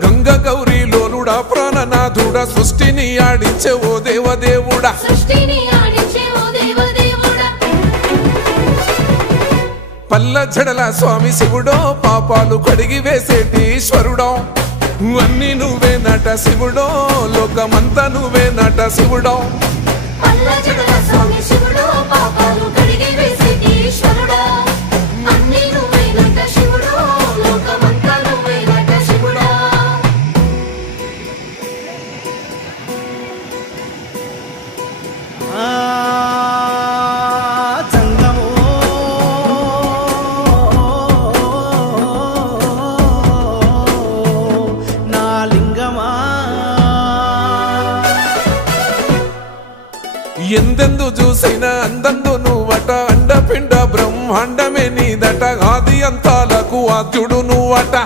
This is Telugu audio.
గంగ గౌరీ లోలుడా ప్రాణనాథుడా సృష్టిని ఆడించే ఓ దేవదేవుడా పల్ల జడల స్వామి శివుడో పాపాలు కడిగి వేసేటి ఈశ్వరుడో అన్ని నువ్వే నట శివుడో లోకమంతా నువ్వే నట శివుడో ఎందెందు చూసిన అందందు నువ్వట అండపిండ బ్రహ్మాండమే నీదట ఆది అంతాలకు ఆద్యుడు నువ్వట